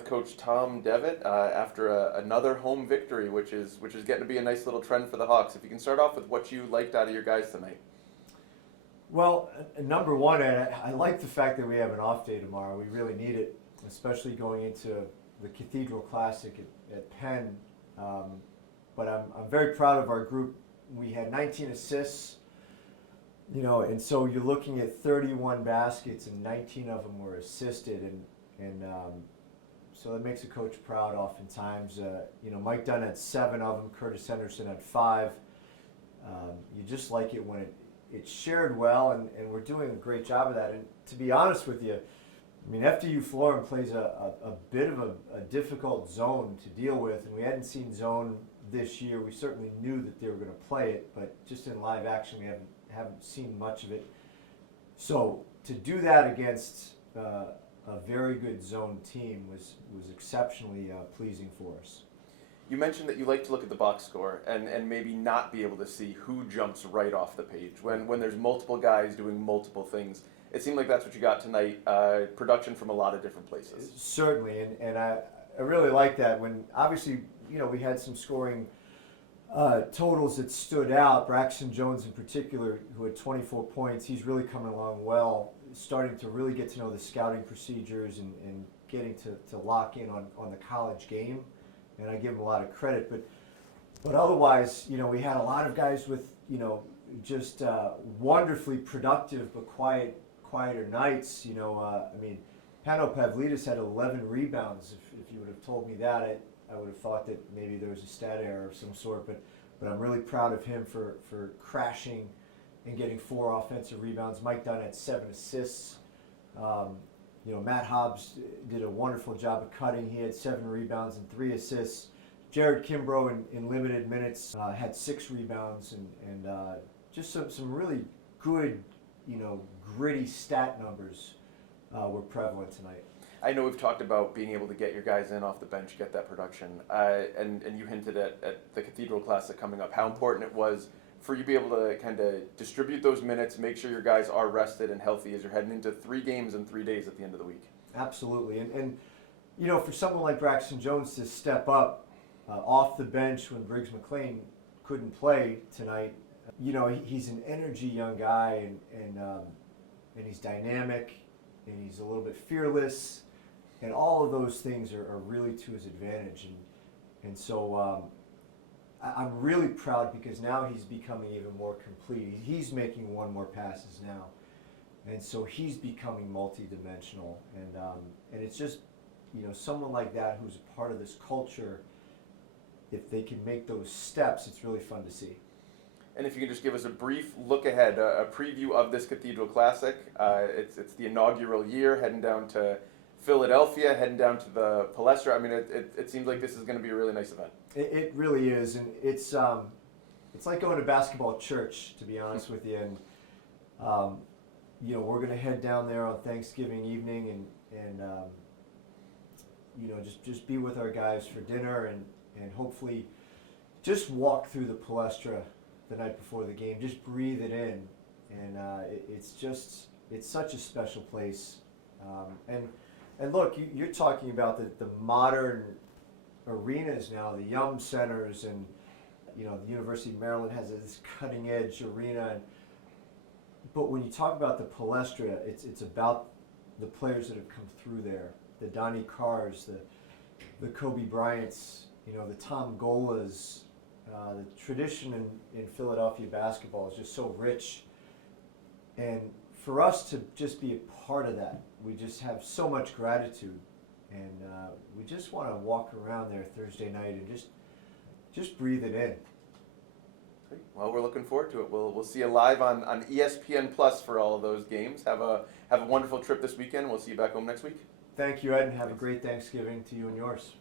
with Coach Tom Devitt after another home victory, which is getting to be a nice little trend for the Hawks. If you can start off with what you liked out of your guys tonight. Well, number one, I like the fact that we have an off day tomorrow. We really need it, especially going into the Cathedral Classic at Penn. But I'm very proud of our group. We had 19 assists, and so you're looking at 31 baskets, and 19 of them were assisted, and so that makes a coach proud oftentimes. Mike Dunn had 7 of them. Curtis Henderson had 5. You just like it when it's shared well, and we're doing a great job of that. And to be honest with you, FDU-Florham plays a bit of a difficult zone to deal with, and we hadn't seen zone this year. We certainly knew that they were going to play it, but just in live action, we haven't seen much of it. So to do that against a very good zone team was exceptionally pleasing for us. You mentioned that you like to look at the box score and maybe not be able to see who jumps right off the page when there's multiple guys doing multiple things. It seemed like that's what you got tonight, production from a lot of different places. Certainly, and I really like that. When obviously, we had some scoring totals that stood out. Braxton Jones in particular, who had 24 points, he's really coming along well, starting to really get to know the scouting procedures and getting to lock in on the college game. And I give him a lot of credit. But otherwise, we had a lot of guys with, just wonderfully productive but quieter nights. Pano Pavlidis had 11 rebounds. If you would have told me that, I would have thought that maybe there was a stat error of some sort. But I'm really proud of him for crashing and getting 4 offensive rebounds. Mike Dunn had 7 assists. Matt Hobbs did a wonderful job of cutting. He had 7 rebounds and 3 assists. Jared Kimbrough in limited minutes had 6 rebounds and just some really good, gritty stat numbers were prevalent tonight. I know we've talked about being able to get your guys in off the bench, get that production, and you hinted at the Cathedral Classic coming up, how important it was for you to be able to kind of distribute those minutes, make sure your guys are rested and healthy as you're heading into 3 games in 3 days at the end of the week. Absolutely, and for someone like Braxton Jones to step up off the bench when Briggs McLean couldn't play tonight, he's an energy young guy, and he's dynamic, and he's a little bit fearless, and all of those things are really to his advantage, and so I'm really proud because now he's becoming even more complete. He's making 1 more passes now, and so he's becoming multi-dimensional, and it's just someone like that who's a part of this culture. If they can make those steps, it's really fun to see. And if you can just give us a brief look ahead, a preview of this Cathedral Classic. It's the inaugural year, heading down to Philadelphia, heading down to the Palestra. It seems like this is going to be a really nice event. It really is, and it's like going to basketball church, to be honest with you. And we're going to head down there on Thanksgiving evening, and just be with our guys for dinner, and hopefully just walk through the Palestra the night before the game. Just breathe it in, and it's such a special place. And look, you're talking about the modern arenas now, the Yum Centers, and the University of Maryland has this cutting edge arena. But when you talk about the Palestra, it's about the players that have come through there, the Donnie Carrs, the Kobe Bryants, the Tom Golas. The tradition in Philadelphia basketball is just so rich, and for us to just be a part of that, we just have so much gratitude, and we just want to walk around there Thursday night and just breathe it in. Great. Well, we're looking forward to it. We'll see you live on ESPN Plus for all of those games. Have a wonderful trip this weekend. We'll see you back home next week. Thank you, Ed, and have a great Thanksgiving to you and yours.